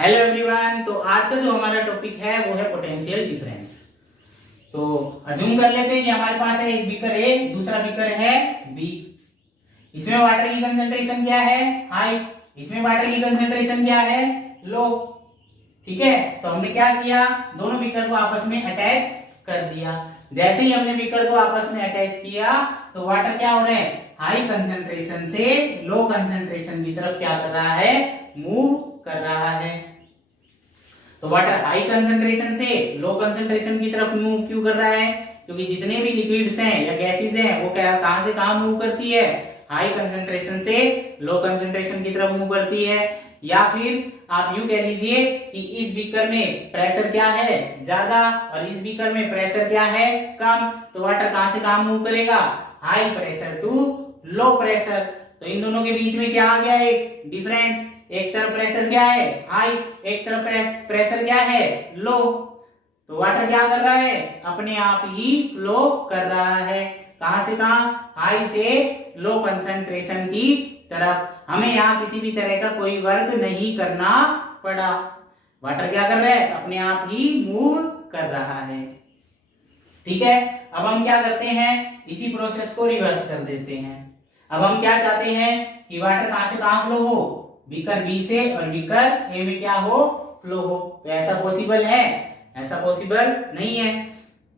Hello everyone. तो आज का जो हमारा टॉपिक है वो है पोटेंशियल डिफरेंस। तो अज्यूम कर लेते हैं कि हमारे पास है एक बीकर ए, दूसरा बीकर है बी। इसमें वाटर की कंसंट्रेशन क्या है? हाई। इसमें वाटर की कंसंट्रेशन क्या है? लो। ठीक है, तो हमने क्या किया, दोनों बीकर को आपस में अटैच कर दिया। जैसे ही हमने बीकर को आपस में अटैच किया तो वाटर क्या हो रहा है, हाई कंसंट्रेशन से लो कंसंट्रेशन की तरफ क्या कर रहा है, मूव कर रहा है। तो वाटर हाई कंसंट्रेशन से लो कंसंट्रेशन की तरफ मूव क्यों कर रहा है? क्योंकि जितने भी लिक्विड्स हैं या गैसेस हैं वो क्या कहां से कहां मूव करती है, हाई कंसंट्रेशन से लो कंसंट्रेशन की तरफ मूव करती है। या फिर आप यूं कह लीजिए कि इस बीकर में प्रेशर क्या है, ज्यादा, और इस बीकर में प्रेशर क्या है, कम। तो वाटर कहां से कहां मूव करेगा, high pressure to low pressure. तो इन दोनों के बीच में क्या आ गया, एक डिफरेंस। एक तरफ प्रेशर क्या है, हाई, एक तरफ प्रेशर क्या है, लो। तो वाटर क्या कर रहा है, अपने आप ही फ्लो कर रहा है। कहां से कहां, हाई से लो कंसंट्रेशन की तरफ। हमें यहाँ किसी भी तरह का कोई वर्क नहीं करना पड़ा। वाटर क्या कर रहा है, अपने आप ही मूव कर रहा है। ठीक है, अब हम क्या करते हैं, इसी प्रोसेस को रिवर्स कर देते हैं। अब हम क्या चाहते हैं कि वाटर कहां से कहां फ्लो हो, बीकर बी से और बीकर ए में क्या हो, फ्लो हो। तो ऐसा पॉसिबल है? ऐसा पॉसिबल नहीं है।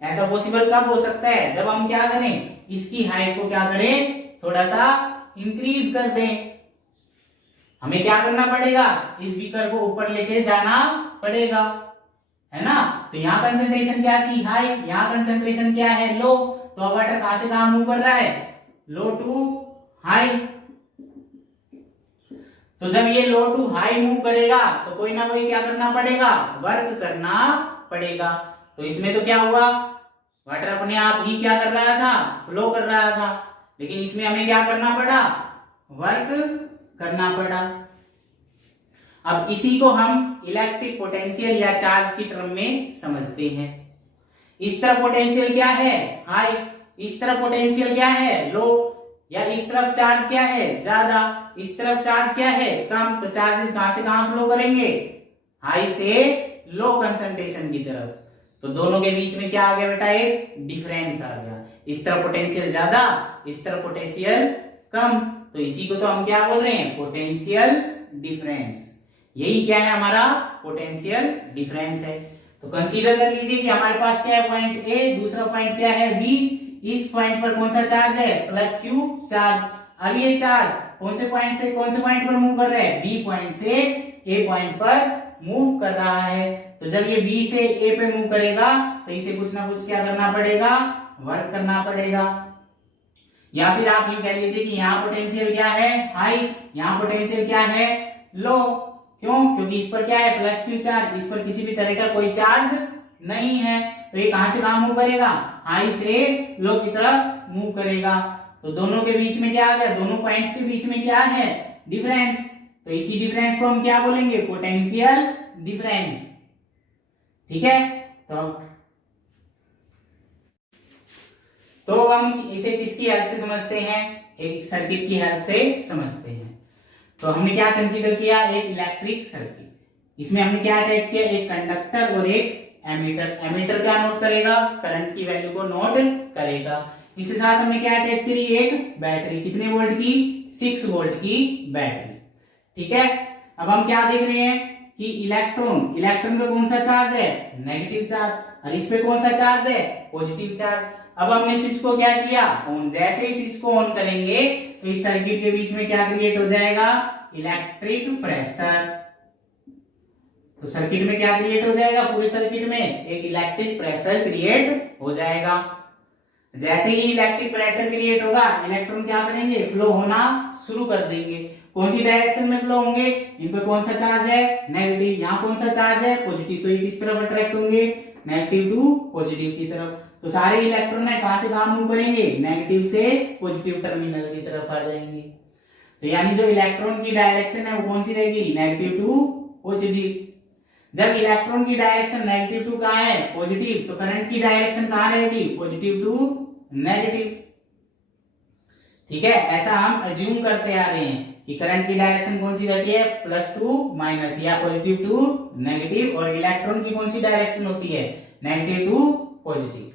ऐसा पॉसिबल कब हो सकता है, जब हम क्या करें, इसकी हाइट को क्या करें, थोड़ा सा इंक्रीज कर दें। हमें क्या करना पड़ेगा, इस बीकर को ऊपर लेके जाना पड़ेगा, है ना। तो यहाँ कंसंट्रेशन क्या थी, हाई, यहाँ कंसंट्रेशन क्या है, लो। तो अब वाटर कहां से कहां मूव कर रहा है, लो टू हाई। तो जब ये लो टू हाई मूव करेगा तो कोई ना कोई क्या करना पड़ेगा, वर्क करना पड़ेगा। तो इसमें तो क्या हुआ, वाटर अपने आप ही क्या कर रहा था, फ्लो कर रहा था। लेकिन इसमें हमें क्या करना पड़ा, वर्क करना पड़ा। अब इसी को हम इलेक्ट्रिक पोटेंशियल या चार्ज की टर्म में समझते हैं। इस तरफ पोटेंशियल क्या है, हाई, इस तरफ पोटेंशियल क्या है, लो। या इस तरफ चार्ज क्या है, ज्यादा, इस तरफ चार्ज क्या है, कम। तो चार्जेस कहां से कहां फ्लो करेंगे, हाई से लो कंसंट्रेशन की तरफ। तो दोनों के बीच में क्या आ गया बेटा, एक डिफरेंस आ गया। इस तरफ पोटेंशियल ज्यादा, इस तरफ पोटेंशियल कम। तो इसी को तो हम क्या बोल रहे हैं, पोटेंशियल डिफरेंस। यही क्या है, हमारा पोटेंशियल डिफरेंस है। तो कंसीडर कर लीजिए कि हमारे पास क्या है, पॉइंट ए, दूसरा पॉइंट क्या है, बी। इस पॉइंट पर कौन सा चार्ज है, प्लस क्यू चार्ज। अब ये चार्ज कौन से पॉइंट से कौन से पॉइंट पर मूव कर रहा है, बी पॉइंट से ए पॉइंट पर मूव कर रहा है। तो जब ये बी से ए पे मूव करेगा तो इसे कुछ ना कुछ क्या करना पड़ेगा, वर्क करना पड़ेगा। या फिर आप ये कह लीजिए कि यहाँ पोटेंशियल क्या है, हाई, यहाँ पोटेंशियल क्या है, लो। क्यों? क्योंकि इस पर क्या है, प्लस क्यू चार्ज, इस पर किसी भी तरह का कोई चार्ज नहीं है। तो ये कहां से कहां मूव करेगा, हाई से लो की तरफ मूव करेगा। तो दोनों के बीच में क्या आ गया, दोनों पॉइंट्स के बीच में क्या है, डिफरेंस। तो इसी डिफरेंस को हम क्या बोलेंगे, पोटेंशियल डिफरेंस। ठीक है, तो हम इसे किसकी हेल्प से समझते हैं, एक सर्किट की हेल्प से समझते हैं। तो हमने क्या कंसीडर किया, एक इलेक्ट्रिक सर्किट। इसमें हमने क्या अटैच किया, एक कंडक्टर और एक एमीटर। एमीटर क्या नोट करेगा, करंट की वैल्यू को नोट करेगा। इसके साथ हमने क्या अटैच करी, एक बैटरी। कितने वोल्ट की, 6 वोल्ट की बैटरी। ठीक है, अब हम क्या देख रहे हैं कि इलेक्ट्रॉन, इलेक्ट्रॉन पे कौन सा चार्ज है, नेगेटिव चार्ज, और इस पे कौन सा चार्ज है, पॉजिटिव चार्ज। अब हमने स्विच को क्या किया, ऑन। जैसे ही स्विच को ऑन करेंगे तो इस सर्किट के बीच में क्या क्रिएट हो जाएगा, इलेक्ट्रिक प्रेशर। तो सर्किट में क्या क्रिएट हो जाएगा, पूरे सर्किट में एक इलेक्ट्रिक प्रेशर क्रिएट हो जाएगा। जैसे ही इलेक्ट्रिक प्रेशर क्रिएट होगा, इलेक्ट्रॉन क्या करेंगे, फ्लो होना शुरू कर देंगे। कौन सी डायरेक्शन में फ्लो होंगे, इन पर कौन सा चार्ज है, नेगेटिव। यहाँ कौन सा चार्ज है, पॉजिटिव। तो ये किस तरफ अट्रैक्ट होंगे, नेगेटिव टू पॉजिटिव की तरफ। तो सारे इलेक्ट्रॉन है कहां से कहां मूव करेंगे, नेगेटिव से पॉजिटिव टर्मिनल की तरफ आ जाएंगे। तो यानी जो इलेक्ट्रॉन की डायरेक्शन है वो कौन सी रहेगी, नेगेटिव टू पॉजिटिव। जब इलेक्ट्रॉन की डायरेक्शन नेगेटिव टू कहां है, पॉजिटिव, तो करंट की डायरेक्शन कहां रहेगी, पॉजिटिव टू नेगेटिव। ठीक है, ऐसा हम अज्यूम करते आ रहे हैं कि करंट की डायरेक्शन कौन सी रहती है, प्लस टू माइनस या पॉजिटिव टू नेगेटिव, और इलेक्ट्रॉन की कौन सी डायरेक्शन होती है, नेगेटिव टू पॉजिटिव।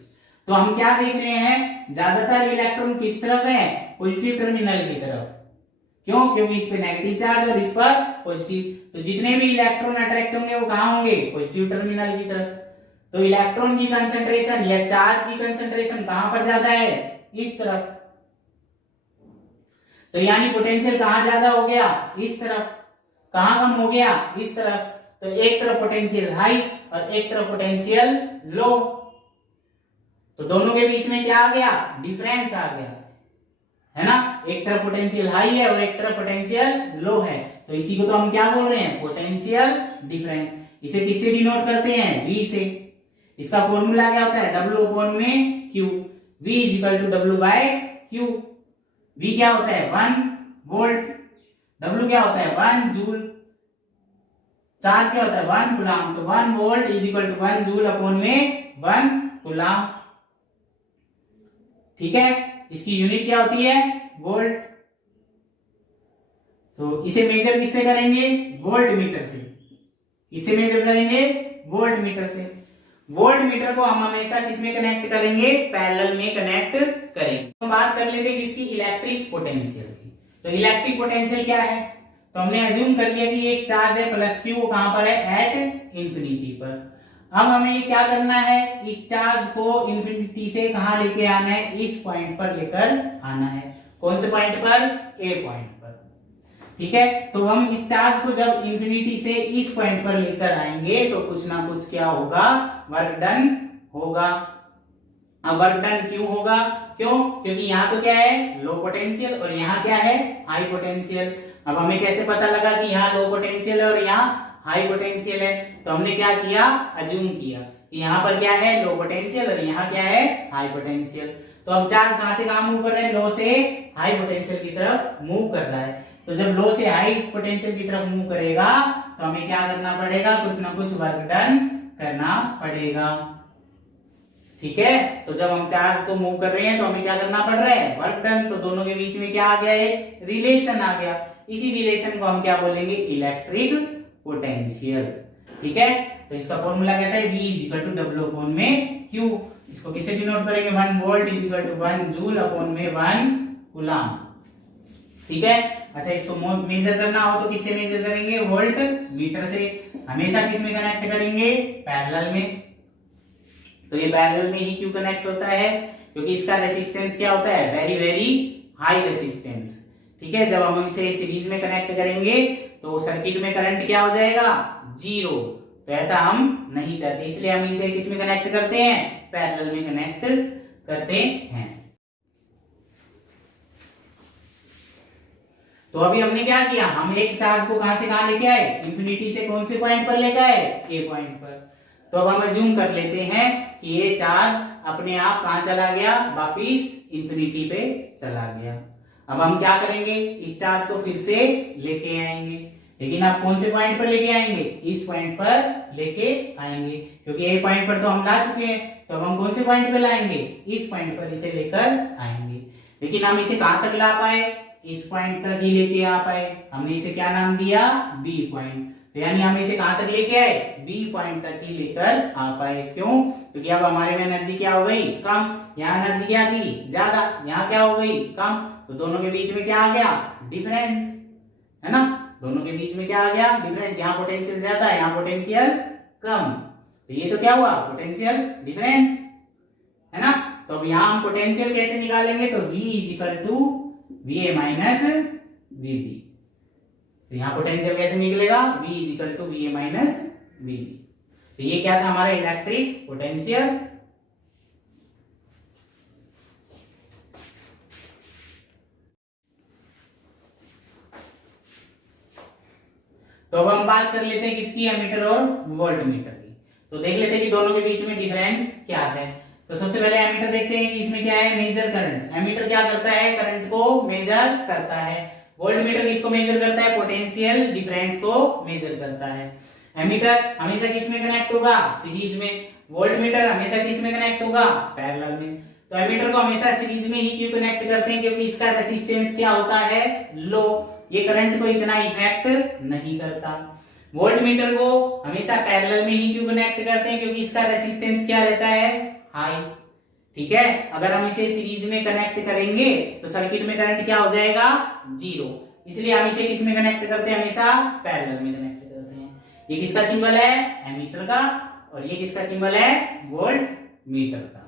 तो हम क्या देख रहे हैं, ज्यादातर इलेक्ट्रॉन किस तरफ है, पॉजिटिव टर्मिनल की तरफ। क्यों, क्योंकि इस पे नेगेटिव चार्ज और इस पर पॉजिटिव, तो जितने भी इलेक्ट्रॉन अट्रैक्ट होंगे वो कहां होंगे, पॉजिटिव टर्मिनल की तरफ। तो इलेक्ट्रॉन की कंसंट्रेशन या चार्ज की कंसंट्रेशन कहां पर ज्यादा है, इस तरफ। तो यानी पोटेंशियल कहां ज्यादा हो गया, इस तरफ। कहां कम हो गया, इस तरफ। तो एक तरफ पोटेंशियल हाई और एक तरफ पोटेंशियल लो, तो दोनों के बीच में क्या आ गया, डिफरेंस आ गया, है ना। एक तरफ पोटेंशियल हाई है और एक तरफ पोटेंशियल लो है, तो इसी को तो हम क्या बोल रहे हैं, पोटेंशियल डिफरेंस। इसे किससे डिनोट करते हैं, V से। इसका फॉर्मूला क्या होता है, W अपॉन में Q, V is equal to W by Q। V क्या होता है, 1 वोल्ट, W क्या होता है, 1 जूल, चार्ज क्या होता है, 1 कूलम, तो 1 volt is equal to 1 joule upon में 1 कूलम। ठीक है, इसकी यूनिट क्या होती है, वोल्ट। तो इसे मेजर किससे करेंगे, वोल्ट मीटर से। इसे मेजर करेंगे वोल्ट मीटर से। वोल्ट मीटर को हम हमेशा किसमें कनेक्ट करेंगे, पैरेलल में कनेक्ट करेंगे। तो बात कर लेते हैं किसकी, इलेक्ट्रिक पोटेंशियल की। तो इलेक्ट्रिक पोटेंशियल क्या है, तो हमने अज्यूम कर लिया कि एक चार्ज है प्लस क्यू, वो कहां पर है, एट इंफिनिटी पर। अब हमें ये क्या करना है, इस चार्ज को इंफिनिटी से कहां लेके आना है, इस पॉइंट पर लेकर आना है। कौन से पॉइंट पर, ए पॉइंट पर। ठीक है, तो हम इस चार्ज को जब इंफिनिटी से इस पॉइंट पर लेकर आएंगे तो कुछ ना कुछ क्या होगा, वर्क डन होगा। अब वर्क डन क्यों होगा, क्यों, क्योंकि यहाँ तो क्या है, लो पोटेंशियल और यहाँ क्या है, हाई पोटेंशियल। अब हमें कैसे पता लगा कि यहाँ लो पोटेंशियल है और यहाँ हाई पोटेंशियल है, तो हमने क्या किया, अज्यूम किया कि यहाँ पर क्या है, लो पोटेंशियल और यहाँ क्या है, हाई पोटेंशियल। तो अब चार्ज कहां से कहां मूव कर रहे हैं, लो से हाई पोटेंशियल की तरफ मूव कर रहा है। तो जब लो से हाई पोटेंशियल की तरफ मूव करेगा तो हमें क्या करना पड़ेगा, कुछ ना कुछ वर्क डन करना पड़ेगा। ठीक है, तो जब हम चार्ज को मूव कर रहे हैं तो हमें क्या करना पड़ रहा है, वर्क डन। तो दोनों के बीच में क्या आ गया, एक रिलेशन आ गया। इसी रिलेशन को हम क्या बोलेंगे, इलेक्ट्रिक पोटेंशियल। ठीक है, तो इसका फॉर्मूला कहता है V is equal to W upon में Q। इसको किससे डिनोट करेंगे, 1 volt is equal to 1 joule upon में 1 कूलम। ठीक है, अच्छा इसको मेजर करना हो तो किससे मेजर करेंगे, वोल्ट मीटर से। हमेशा किस में कनेक्ट करेंगे, पैरेलल में। तो ये पैरेलल में ही क्यों कनेक्ट होता है, क्योंकि इसका रेसिस्टेंस क्या होता है, वेरी वेरी हाई रेसिस्टेंस। ठीक है, जब हम इसे सीरीज में कनेक्ट करेंगे तो सर्किट में करंट क्या हो जाएगा, 0। तो ऐसा हम नहीं चाहते, इसलिए हम इसे किस में कनेक्ट करते हैं, पैरेलल में कनेक्ट करते हैं। तो अभी हमने क्या किया, हम एक चार्ज को कहां से कहां लेके आए, इंफिनिटी से कौन से पॉइंट पर लेके आए, ए पॉइंट पर। तो अब हम अज्यूम कर लेते हैं कि ये चार्ज अपने आप कहां चला गया, वापिस इंफिनिटी पे चला गया। अब हम क्या करेंगे, इस चार्ज को फिर से लेके आएंगे, लेकिन आप कौन से पॉइंट पर लेके आएंगे, इस पॉइंट पर लेके आएंगे, क्योंकि ए पॉइंट पर तो हम ला चुके हैं। तो अब हम कौन से पॉइंट पे लाएंगे, इस पॉइंट पर इसे लेकर आएंगे। लेकिन हम इसे कहां तक ला पाए, इस पॉइंट तक ही लेके आ पाए। हमने इसे क्या नाम दिया, बी पॉइंट। तो यानी हम इसे कहां तक लेके आए, बी पॉइंट तक ही लेकर आ पाए। क्यों, क्योंकि अब हमारे में एनर्जी क्या हो गई, कम। यहाँ एनर्जी क्या थी, ज्यादा, यहाँ क्या हो गई, कम। तो दोनों के बीच में क्या आ गया, डिफरेंस, है ना। दोनों के बीच में क्या आ गया, डिफरेंस। यहाँ पोटेंशियल ज्यादा है, यहाँ पोटेंशियल कम, तो ये तो क्या हुआ, पोटेंशियल डिफरेंस, है ना। तो अब यहाँ हम पोटेंशियल कैसे निकालेंगे, तो V is equal to VA minus VB। तो यहाँ पोटेंशियल कैसे निकलेगा, V is equal to VA minus VB। तो ये क्या था हमारा इलेक्ट्रिक पोटेंशियल। तो अब हम बात कर लेते हैं किसकी, एमीटर और वोल्ट मीटर की। तो देख लेते हैं कि दोनों के बीच में डिफरेंस क्या है। तो सबसे पहले एमीटर देखते हैं कि इसमें क्या है, मेजर करंट। एमीटर क्या करता है, करंट को मेजर करता है। वोल्ट मीटर किसको मेजर करता है, पोटेंशियल डिफरेंस को मेजर करता है। एमीटर हमेशा किस में कनेक्ट होगा, सीरीज में। वोल्ट मीटर हमेशा किस में कनेक्ट होगा, पैरेलल में। तो एमीटर को हमेशा सीरीज में ही क्यों कनेक्ट करते हैं, क्योंकि इसका रेसिस्टेंस क्या होता है, लो। ये करंट को इतना इफेक्ट नहीं करता। वोल्ट मीटर को हमेशा पैरेलल में ही क्यों कनेक्ट करते हैं, क्योंकि इसका रेसिस्टेंस क्या रहता है, हाई। ठीक है, अगर हम इसे सीरीज में कनेक्ट करेंगे तो सर्किट में करंट क्या हो जाएगा, 0। इसलिए हम इसे किस में कनेक्ट करते हैं, हमेशा पैरेलल में कनेक्ट करते हैं। ये किसका सिंबल है, एमीटर का, और ये किसका सिंबल है, वोल्ट मीटर का।